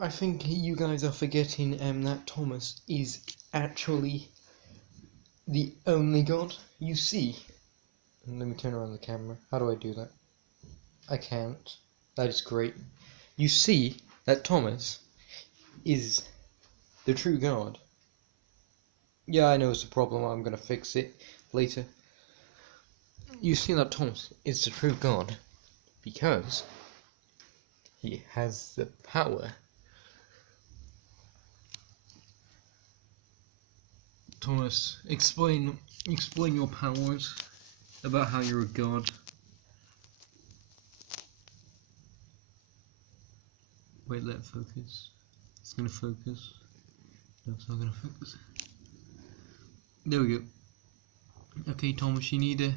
I think you guys are forgetting that Thomas is actually the only God. You see, let me turn around the camera. How do I do that? I can't. That is great. You see that Thomas is the true God. Yeah, I know it's a problem. I'm gonna fix it later. You see that Thomas is the true God because he has the power. Thomas, explain your powers about how you're a god. Wait, let it focus. It's gonna focus. No, it's not gonna focus. There we go. Okay, Thomas, you need to